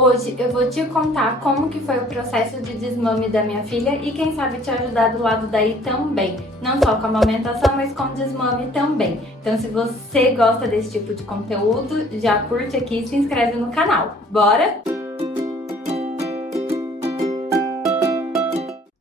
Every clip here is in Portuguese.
Hoje eu vou te contar como que foi o processo de desmame da minha filha e quem sabe te ajudar do lado daí também. Não só com a amamentação, mas com o desmame também. Então se você gosta desse tipo de conteúdo, já curte aqui e se inscreve no canal. Bora?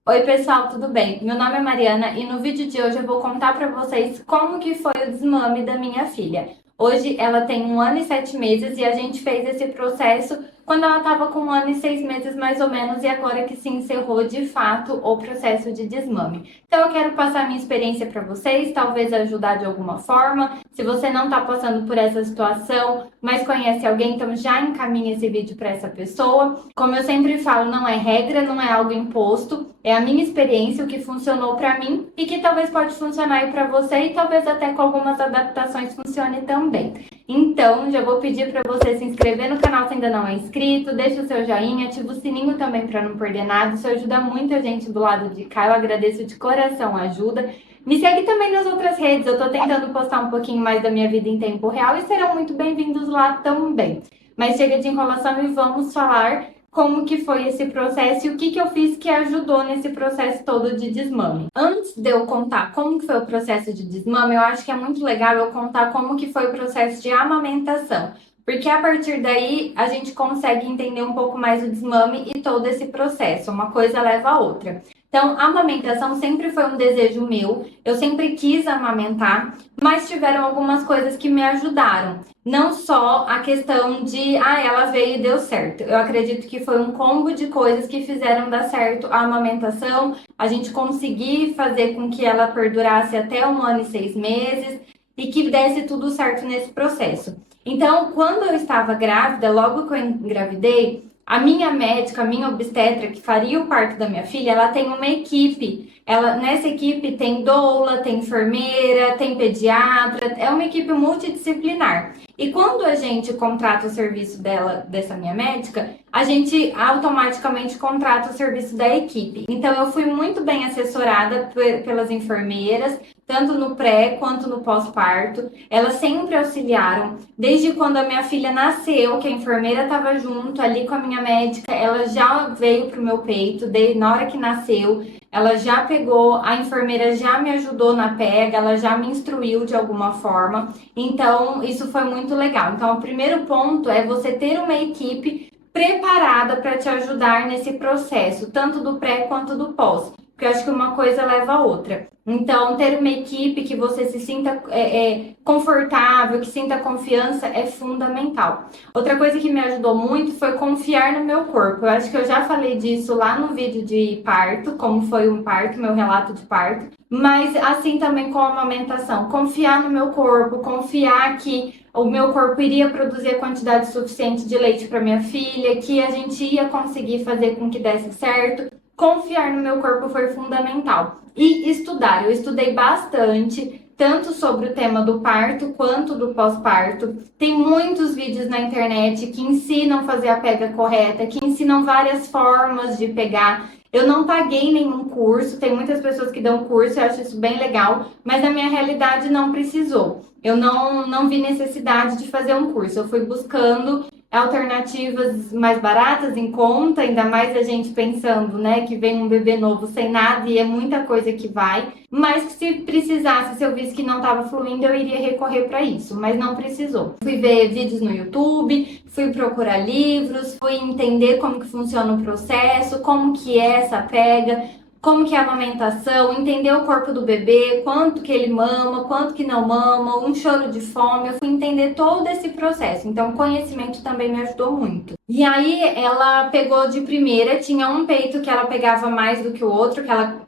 Oi pessoal, tudo bem? Meu nome é Mariana e no vídeo de hoje eu vou contar pra vocês como que foi o desmame da minha filha. Hoje ela tem 1 ano e 7 meses e a gente fez esse processo quando ela estava com 1 ano e 6 meses mais ou menos e agora que se encerrou de fato o processo de desmame. Então eu quero passar minha experiência para vocês, talvez ajudar de alguma forma. Se você não está passando por essa situação, mas conhece alguém, então já encaminha esse vídeo para essa pessoa. Como eu sempre falo, não é regra, não é algo imposto, é a minha experiência, o que funcionou para mim e que talvez pode funcionar aí para você e talvez até com algumas adaptações funcione também. Então, já vou pedir para você se inscrever no canal se ainda não é inscrito, deixa o seu joinha, ativa o sininho também para não perder nada, isso ajuda muita gente do lado de cá, eu agradeço de coração a ajuda. Me segue também nas outras redes, eu tô tentando postar um pouquinho mais da minha vida em tempo real e serão muito bem-vindos lá também. Mas chega de enrolação e vamos falar como que foi esse processo e o que eu fiz que ajudou nesse processo todo de desmame. Antes de eu contar como que foi o processo de desmame, eu acho que é muito legal eu contar como que foi o processo de amamentação. Porque a partir daí a gente consegue entender um pouco mais o desmame e todo esse processo. Uma coisa leva a outra. Então, a amamentação sempre foi um desejo meu. Eu sempre quis amamentar, mas tiveram algumas coisas que me ajudaram. Não só a questão de, ela veio e deu certo. Eu acredito que foi um combo de coisas que fizeram dar certo a amamentação, a gente conseguir fazer com que ela perdurasse até 1 ano e 6 meses e que desse tudo certo nesse processo. Então, quando eu estava grávida, logo que eu engravidei, a minha médica, a minha obstetra, que faria o parto da minha filha, ela tem uma equipe. Nessa equipe tem doula, tem enfermeira, tem pediatra, é uma equipe multidisciplinar. E quando a gente contrata o serviço dessa minha médica, a gente automaticamente contrata o serviço da equipe. Então eu fui muito bem assessorada pelas enfermeiras, tanto no pré quanto no pós-parto. Elas sempre auxiliaram. Desde quando a minha filha nasceu, que a enfermeira estava junto ali com a minha médica, ela já veio pro meu peito, na hora que nasceu. Ela já pegou, a enfermeira já me ajudou na pega, ela já me instruiu de alguma forma. Então, isso foi muito legal. Então, o primeiro ponto é você ter uma equipe preparada para te ajudar nesse processo, tanto do pré quanto do pós. Porque eu acho que uma coisa leva a outra. Então, ter uma equipe que você se sinta confortável, que sinta confiança é fundamental. Outra coisa que me ajudou muito foi confiar no meu corpo. Eu acho que eu já falei disso lá no vídeo de parto, como foi um parto, meu relato de parto. Mas assim também com a amamentação. Confiar no meu corpo, confiar que o meu corpo iria produzir a quantidade suficiente de leite para minha filha, que a gente ia conseguir fazer com que desse certo. Confiar no meu corpo foi fundamental. E estudar. Eu estudei bastante, tanto sobre o tema do parto quanto do pós-parto. Tem muitos vídeos na internet que ensinam a fazer a pega correta, que ensinam várias formas de pegar. Eu não paguei nenhum curso, tem muitas pessoas que dão curso, eu acho isso bem legal, mas na minha realidade não precisou. Eu não vi necessidade de fazer um curso, eu fui buscando alternativas mais baratas, em conta, ainda mais a gente pensando, né, que vem um bebê novo sem nada e é muita coisa que vai, mas que se precisasse, se eu visse que não estava fluindo, eu iria recorrer para isso, mas não precisou. Fui ver vídeos no YouTube, fui procurar livros, fui entender como que funciona o processo, como que é essa pega, como que é a amamentação, entender o corpo do bebê, quanto que ele mama, quanto que não mama, um choro de fome. Eu fui entender todo esse processo. Então, o conhecimento também me ajudou muito. E aí, ela pegou de primeira, tinha um peito que ela pegava mais do que o outro, que ela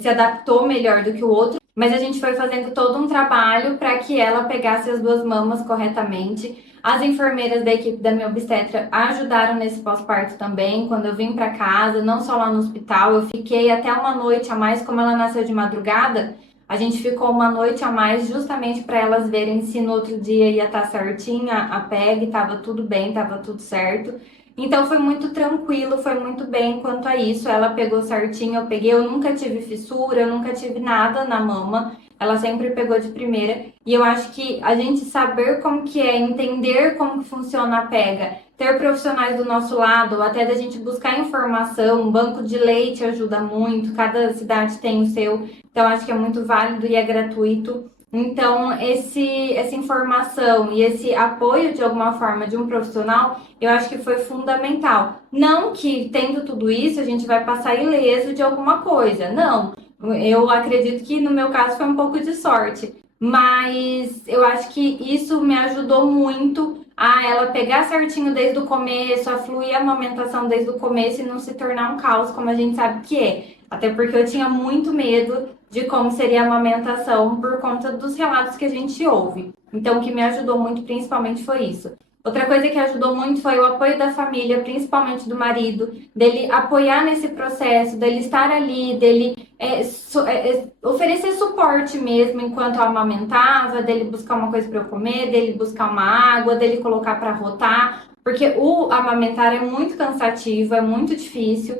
se adaptou melhor do que o outro. Mas a gente foi fazendo todo um trabalho para que ela pegasse as 2 mamas corretamente. As enfermeiras da equipe da minha obstetra ajudaram nesse pós-parto também. Quando eu vim para casa, não só lá no hospital, eu fiquei até uma noite a mais, como ela nasceu de madrugada, a gente ficou uma noite a mais justamente para elas verem se no outro dia ia estar certinha a pega, estava tudo bem, estava tudo certo. Então foi muito tranquilo, foi muito bem quanto a isso. Ela pegou certinho, eu peguei, eu nunca tive fissura, eu nunca tive nada na mama. Ela sempre pegou de primeira. E eu acho que a gente saber como que é, entender como que funciona a pega ter profissionais do nosso lado, até da gente buscar informação. Um banco de leite ajuda muito, cada cidade tem o seu, então acho que é muito válido e é gratuito. Então, essa informação e esse apoio de alguma forma de um profissional, eu acho que foi fundamental. Não que tendo tudo isso a gente vai passar ileso de alguma coisa, não. Eu acredito que no meu caso foi um pouco de sorte, mas eu acho que isso me ajudou muito a ela pegar certinho desde o começo, a fluir a amamentação desde o começo e não se tornar um caos, como a gente sabe que é. Até porque eu tinha muito medo de como seria a amamentação por conta dos relatos que a gente ouve. Então, o que me ajudou muito, principalmente, foi isso. Outra coisa que ajudou muito foi o apoio da família, principalmente do marido, dele apoiar nesse processo, dele estar ali, dele oferecer suporte mesmo enquanto eu amamentava, dele buscar uma coisa para eu comer, dele buscar uma água, dele colocar para rotar, porque o amamentar é muito cansativo, é muito difícil.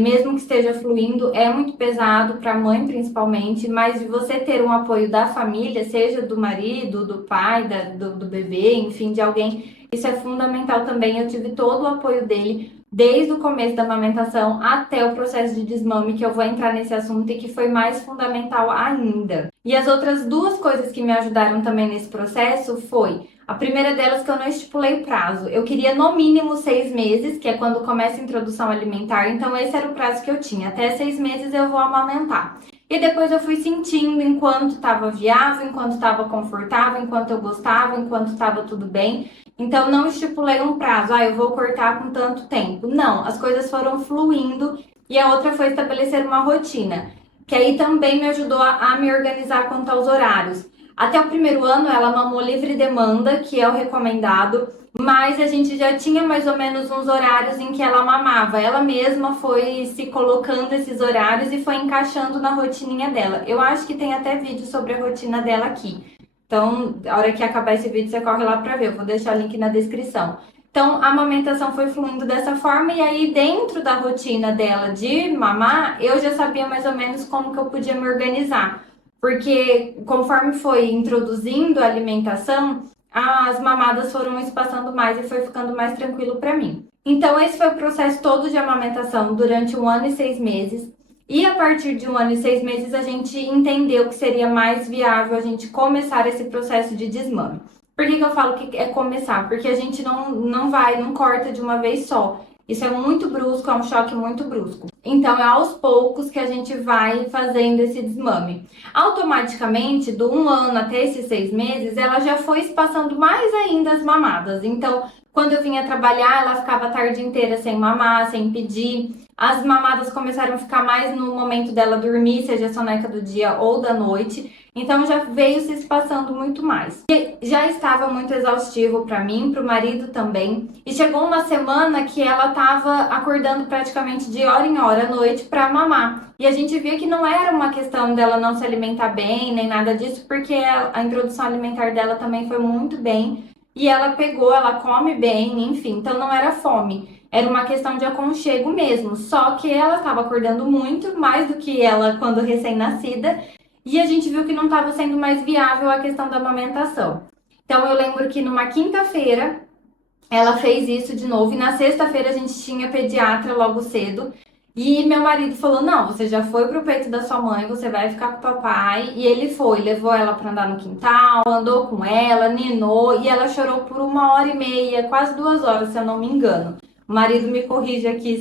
Mesmo que esteja fluindo, é muito pesado para a mãe principalmente, mas de você ter um apoio da família, seja do marido, do pai, do bebê, enfim, de alguém, isso é fundamental também. Eu tive todo o apoio dele, desde o começo da amamentação até o processo de desmame, que eu vou entrar nesse assunto e que foi mais fundamental ainda. E as outras duas coisas que me ajudaram também nesse processo foi... A primeira delas que eu não estipulei prazo. Eu queria no mínimo 6 meses, que é quando começa a introdução alimentar. Então esse era o prazo que eu tinha. Até 6 meses eu vou amamentar. E depois eu fui sentindo enquanto estava viável, enquanto estava confortável, enquanto eu gostava, enquanto estava tudo bem. Então não estipulei um prazo. Eu vou cortar com tanto tempo. Não, as coisas foram fluindo. E a outra foi estabelecer uma rotina. Que aí também me ajudou a me organizar quanto aos horários. Até o primeiro ano ela mamou livre demanda, que é o recomendado, mas a gente já tinha mais ou menos uns horários em que ela mamava. Ela mesma foi se colocando esses horários e foi encaixando na rotininha dela. Eu acho que tem até vídeo sobre a rotina dela aqui. Então, a hora que acabar esse vídeo, você corre lá para ver. Eu vou deixar o link na descrição. Então, a amamentação foi fluindo dessa forma e aí dentro da rotina dela de mamar, eu já sabia mais ou menos como que eu podia me organizar. Porque conforme foi introduzindo a alimentação, as mamadas foram espaçando mais e foi ficando mais tranquilo para mim. Então esse foi o processo todo de amamentação durante 1 ano e 6 meses. E a partir de 1 ano e 6 meses a gente entendeu que seria mais viável a gente começar esse processo de desmame. Por que eu falo que é começar? Porque a gente não corta de uma vez só. Isso é muito brusco, é um choque muito brusco. Então, é aos poucos que a gente vai fazendo esse desmame. Automaticamente, do 1 ano até esses 6 meses, ela já foi espaçando mais ainda as mamadas. Então, quando eu vinha trabalhar, ela ficava a tarde inteira sem mamar, sem pedir. As mamadas começaram a ficar mais no momento dela dormir, seja a soneca do dia ou da noite. Então já veio se espaçando muito mais. E já estava muito exaustivo para mim, para o marido também. E chegou uma semana que ela estava acordando praticamente de hora em hora à noite para mamar. E a gente via que não era uma questão dela não se alimentar bem, nem nada disso, porque a introdução alimentar dela também foi muito bem. E ela ela come bem, enfim, então não era fome. Era uma questão de aconchego mesmo. Só que ela estava acordando muito, mais do que ela quando recém-nascida. E a gente viu que não estava sendo mais viável a questão da amamentação. Então eu lembro que numa quinta-feira ela fez isso de novo. E na sexta-feira a gente tinha pediatra logo cedo. E meu marido falou, não, você já foi pro peito da sua mãe, você vai ficar com o papai. E ele foi, levou ela para andar no quintal, andou com ela, ninou. E ela chorou por 1h30, quase 2 horas, se eu não me engano. O marido me corrige aqui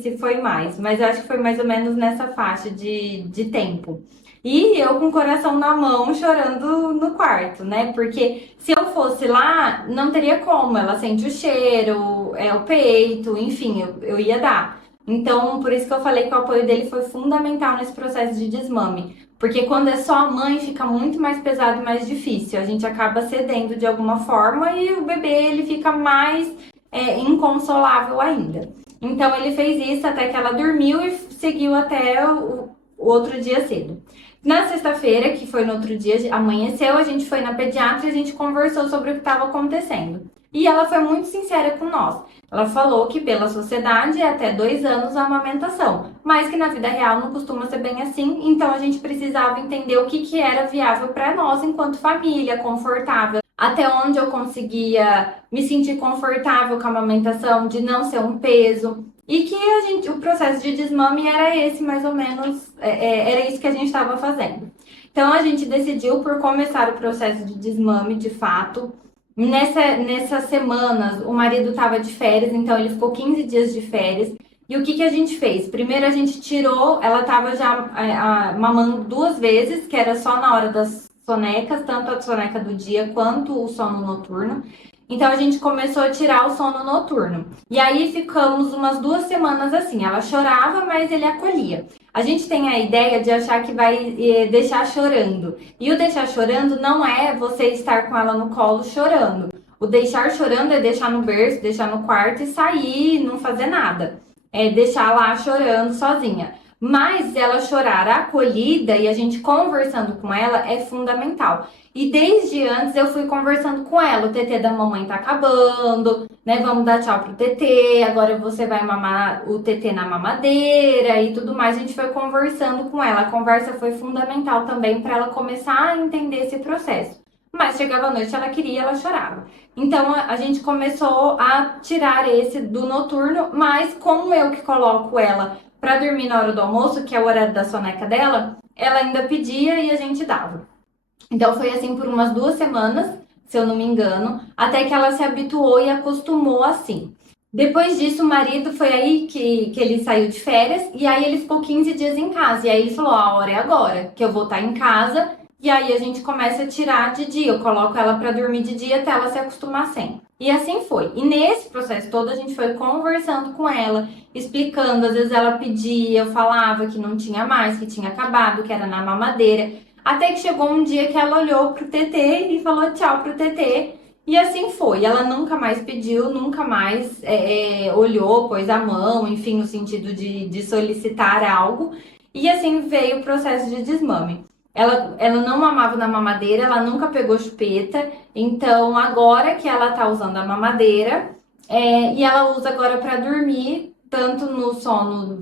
se foi mais, mas eu acho que foi mais ou menos nessa faixa de tempo. E eu com o coração na mão, chorando no quarto, né? Porque se eu fosse lá, não teria como. Ela sente o cheiro, o peito, enfim, eu ia dar. Então, por isso que eu falei que o apoio dele foi fundamental nesse processo de desmame. Porque quando é só a mãe, fica muito mais pesado e mais difícil. A gente acaba cedendo de alguma forma e o bebê, ele fica mais inconsolável ainda. Então, ele fez isso até que ela dormiu e seguiu até o outro dia cedo. Na sexta-feira, que foi no outro dia, amanheceu, a gente foi na pediatra e a gente conversou sobre o que estava acontecendo. E ela foi muito sincera com nós. Ela falou que pela sociedade é até 2 anos a amamentação, mas que na vida real não costuma ser bem assim, então a gente precisava entender o que era viável para nós enquanto família, confortável. até onde eu conseguia me sentir confortável com a amamentação, de não ser um peso. E que o processo de desmame era esse, mais ou menos, era isso que a gente estava fazendo. Então a gente decidiu por começar o processo de desmame de fato. Nessas semanas, o marido estava de férias, então ele ficou 15 dias de férias. E o que, que a gente fez? Primeiro a gente tirou, ela estava já mamando 2 vezes, que era só na hora das sonecas, tanto a soneca do dia quanto o sono noturno. Então a gente começou a tirar o sono noturno. E aí ficamos umas 2 semanas assim. Ela chorava, mas ele acolhia. A gente tem a ideia de achar que vai deixar chorando. E o deixar chorando não é você estar com ela no colo chorando. O deixar chorando é deixar no berço, deixar no quarto e sair e não fazer nada. É deixar lá chorando sozinha. Mas ela chorar acolhida e a gente conversando com ela é fundamental. E desde antes eu fui conversando com ela, o TT da mamãe tá acabando, né? Vamos dar tchau pro TT, agora você vai mamar o TT na mamadeira e tudo mais. A gente foi conversando com ela. A conversa foi fundamental também para ela começar a entender esse processo. Mas chegava a noite, ela queria, ela chorava. Então a gente começou a tirar esse do noturno, mas como eu que coloco ela para dormir na hora do almoço, que é o horário da soneca dela, ela ainda pedia e a gente dava. Então foi assim por umas 2 semanas, se eu não me engano, até que ela se habituou e acostumou assim. Depois disso, o marido foi aí que ele saiu de férias e aí ele ficou 15 dias em casa. E aí ele falou: a hora é agora, que eu vou estar em casa. E aí a gente começa a tirar de dia. Eu coloco ela para dormir de dia até ela se acostumar sem. E assim foi. E nesse processo todo a gente foi conversando com ela, explicando. Às vezes ela pedia, eu falava que não tinha mais, que tinha acabado, que era na mamadeira. Até que chegou um dia que ela olhou pro TT e falou tchau pro TT. E assim foi. Ela nunca mais pediu, nunca mais olhou, pôs a mão, enfim, no sentido de solicitar algo. E assim veio o processo de desmame. Ela não mamava na mamadeira, ela nunca pegou chupeta. Então, agora que ela tá usando a mamadeira, e ela usa agora para dormir, tanto no sono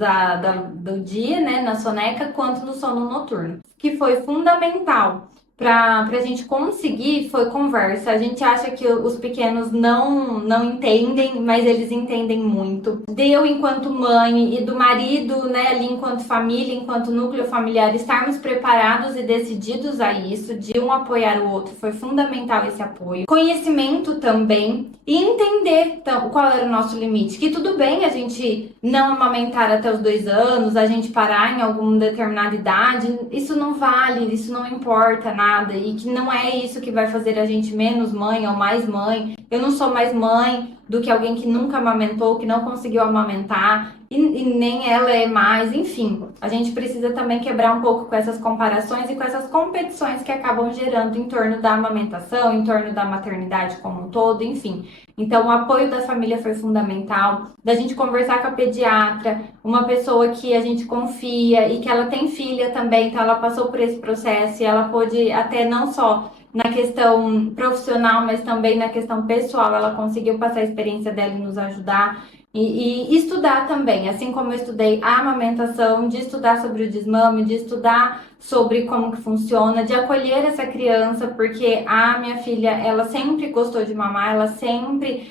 do dia, né, na soneca, quanto no sono noturno. Que foi fundamental para a gente conseguir, foi conversa. A gente acha que os pequenos não entendem, mas eles entendem muito. Eu, enquanto mãe, e do marido, né, ali enquanto família, enquanto núcleo familiar, estarmos preparados e decididos a isso, de um apoiar o outro, foi fundamental esse apoio. Conhecimento também, e entender qual era o nosso limite. Que tudo bem a gente não amamentar até os 2 anos, a gente parar em alguma determinada idade, isso não vale, isso não importa nada, e que não é isso que vai fazer a gente menos mãe ou mais mãe. Eu não sou mais mãe do que alguém que nunca amamentou, que não conseguiu amamentar, e nem ela é mais, enfim. A gente precisa também quebrar um pouco com essas comparações e com essas competições que acabam gerando em torno da amamentação, em torno da maternidade como um todo, enfim. Então, o apoio da família foi fundamental, da gente conversar com a pediatra, uma pessoa que a gente confia e que ela tem filha também, então ela passou por esse processo e ela pôde até não só na questão profissional, mas também na questão pessoal, ela conseguiu passar a experiência dela e nos ajudar. E estudar também, assim como eu estudei a amamentação, de estudar sobre o desmame, de estudar sobre como que funciona, de acolher essa criança, porque a minha filha, ela sempre gostou de mamar, ela sempre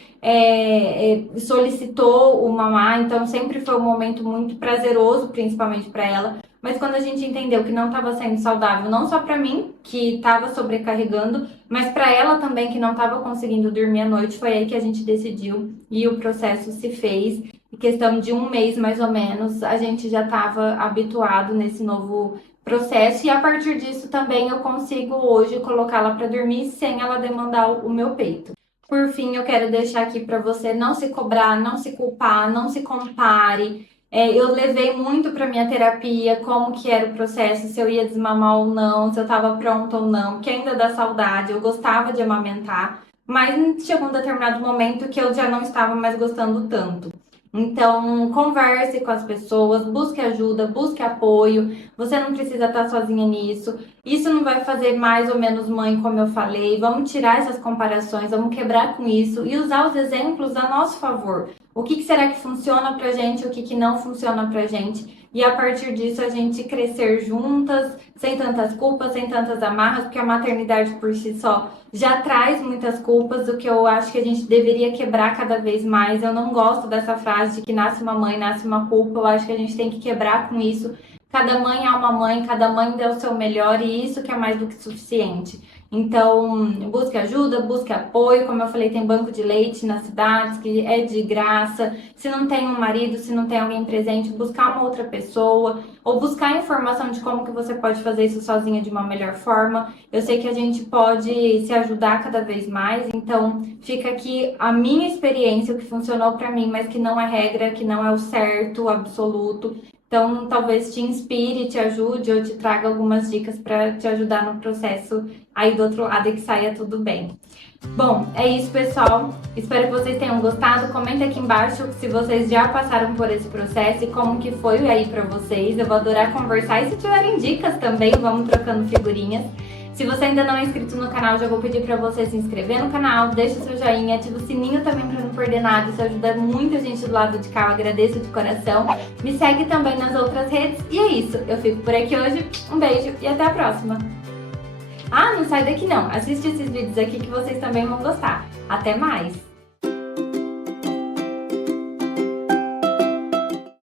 solicitou o mamar, então sempre foi um momento muito prazeroso, principalmente para ela. Mas quando a gente entendeu que não estava sendo saudável, não só para mim, que estava sobrecarregando, mas para ela também, que não estava conseguindo dormir à noite, foi aí que a gente decidiu e o processo se fez. Em questão de 1 mês, mais ou menos, a gente já estava habituado nesse novo processo. E a partir disso também eu consigo hoje colocá-la para dormir sem ela demandar o meu peito. Por fim, eu quero deixar aqui para você não se cobrar, não se culpar, não se compare. Eu levei muito para minha terapia como que era o processo, se eu ia desmamar ou não, se eu estava pronta ou não, que ainda dá saudade, eu gostava de amamentar, mas chegou um determinado momento que eu já não estava mais gostando tanto. Então, converse com as pessoas, busque ajuda, busque apoio, você não precisa estar sozinha nisso. Isso não vai fazer mais ou menos mãe, como eu falei. Vamos tirar essas comparações, vamos quebrar com isso e usar os exemplos a nosso favor. O que será que funciona pra gente, o que não funciona pra gente. E a partir disso a gente crescer juntas, sem tantas culpas, sem tantas amarras, porque a maternidade por si só já traz muitas culpas, o que eu acho que a gente deveria quebrar cada vez mais. Eu não gosto dessa frase de que nasce uma mãe, nasce uma culpa. Eu acho que a gente tem que quebrar com isso. Cada mãe é uma mãe, cada mãe deu o seu melhor e isso que é mais do que suficiente. Então, busque ajuda, busque apoio. Como eu falei, tem banco de leite nas cidades que é de graça. Se não tem um marido, se não tem alguém presente, buscar uma outra pessoa ou buscar informação de como que você pode fazer isso sozinha de uma melhor forma. Eu sei que a gente pode se ajudar cada vez mais, então fica aqui a minha experiência, o que funcionou para mim, mas que não é regra, que não é o certo, absoluto. Então, talvez te inspire, te ajude ou te traga algumas dicas para te ajudar no processo aí do outro lado e que saia tudo bem. Bom, é isso, pessoal. Espero que vocês tenham gostado. Comenta aqui embaixo se vocês já passaram por esse processo e como que foi aí para vocês. Eu vou adorar conversar e se tiverem dicas também, vamos trocando figurinhas. Se você ainda não é inscrito no canal, já vou pedir para você se inscrever no canal, deixa o seu joinha, ativa o sininho também para não perder nada, isso ajuda muita gente do lado de cá, eu agradeço de coração. Me segue também nas outras redes e é isso, eu fico por aqui hoje, um beijo e até a próxima! Ah, não sai daqui não, assiste esses vídeos aqui que vocês também vão gostar. Até mais!